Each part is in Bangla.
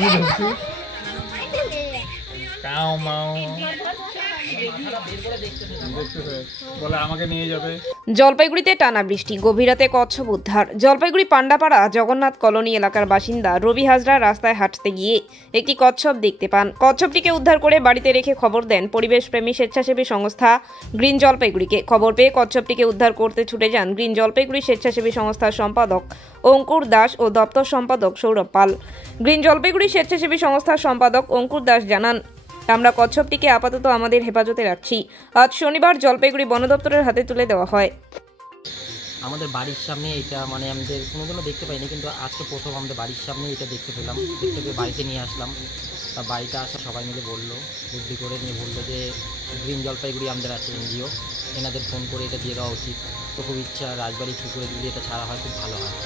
আমি ধরছি কাউ মাও বলে আমাকে নিয়ে যাবে। জলপাইগুড়িতে টানা বৃষ্টি, গভীর রাতে কচ্ছপ উদ্ধার। জলপাইগুড়ি পান্ডাপাড়া জগন্নাথ কলোনি এলাকার বাসিন্দা রবি হাজরা রাস্তায় হাঁটতে গিয়ে একটি কচ্ছপ দেখতে পান। কচ্ছপটিকে উদ্ধার করে বাড়িতে রেখে খবর দেন পরিবেশপ্রেমী স্বেচ্ছাসেবী সংস্থা গ্রিন জলপাইগুড়িকে। খবর পেয়ে কচ্ছপটিকে উদ্ধার করতে ছুটে যান গ্রিন জলপাইগুড়ি স্বেচ্ছাসেবী সংস্থার সম্পাদক অঙ্কুর দাস ও দপ্তর সম্পাদক সৌরভ পাল। গ্রিন জলপাইগুড়ি স্বেচ্ছাসেবী সংস্থার সম্পাদক অঙ্কুর দাস জানান, আমরা কচ্ছপটিকে আপাতত আমাদের হেফাজতে রাখছি। আজ শনিবার জলপাইগুড়ি বন দপ্তরের হাতে তুলে দেওয়া হয়। আমাদের বাড়ির সামনে এটা মানে আমাদের কোনোদিনও দেখতে পাইনি, কিন্তু আজকে প্রথম আমাদের বাড়ির সামনে এটা দেখতে পেলাম। দেখতে পেয়ে বাড়িতে নিয়ে আসলাম। তা বাড়িতে আসা সবাই মিলে বললো, বুদ্ধি করে নিয়ে বললো যে গ্রিন জলপাইগুড়ি আমাদের আছে এনজিও, এনাদের ফোন করে এটা দিয়ে দেওয়া উচিত। তো খুব ইচ্ছা রাজবাড়ি পুকুরে যদি এটা ছাড়া হয় খুব ভালো হয়।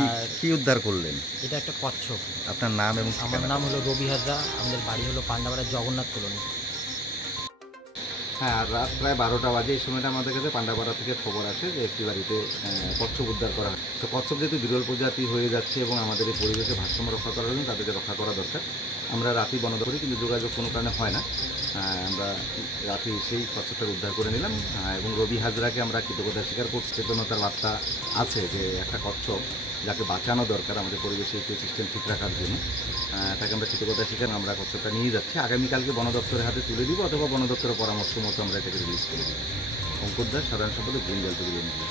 আর কি উদ্ধার করলেন? এটা একটা কচ্ছপ। আপনার নাম এবং? আমার নাম হলো রবি হাজরা, আমাদের বাড়ি হলো পান্ডাপাড়া জগন্নাথ কলোনি। হ্যাঁ, রাত প্রায় 12টা বাজে এই সময়টা আমাদের কাছে পান্ডাপাড়া থেকে খবর আসে যে একটি বাড়িতে কচ্ছপ উদ্ধার করা হয়। তো কচ্ছপ যেহেতু বিরল প্রজাতি হয়ে যাচ্ছে এবং আমাদের এই পরিবেশে ভারসাম্য রক্ষা করার জন্য তাদেরকে রক্ষা করা দরকার। আমরা রাতি বন্ধ করি, কিন্তু যোগাযোগ কোনো কারণে হয় না। আমরা রাতে সেই কচ্ছপটাকে উদ্ধার করে নিলাম এবং রবি হাজরাকে আমরা কৃতজ্ঞতা স্বীকার করছি। চেতনতার বার্তা আছে যে একটা কচ্ছপ যাকে বাঁচানো দরকার আমাদের পরিবেশে ইকোসিস্টেম ঠিক রাখার জন্য, তাকে আমরা কৃতজ্ঞতা স্বীকার আমরা কচ্ছপটা নিয়ে যাচ্ছি। আগামীকালকে বন দপ্তরের হাতে তুলে দিব অথবা বন দপ্তরের পরামর্শ মতো আমরা এটাকে রিলিজ করে দেব। অঙ্কুর দাস, সাধারণ সম্পাদক, গ্রিন জলপাইগুড়ি এনজিও।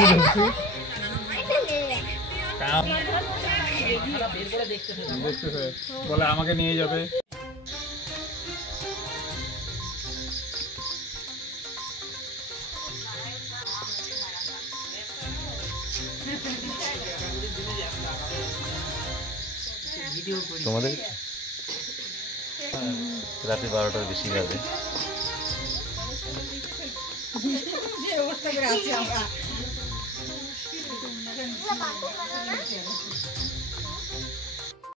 আমি ধরছি দেখতেছে বলে আমাকে নিয়ে যাবে। তোমাদের রাতে 12টার বেশি বাজে। যে অবস্থা করে আছি আমরা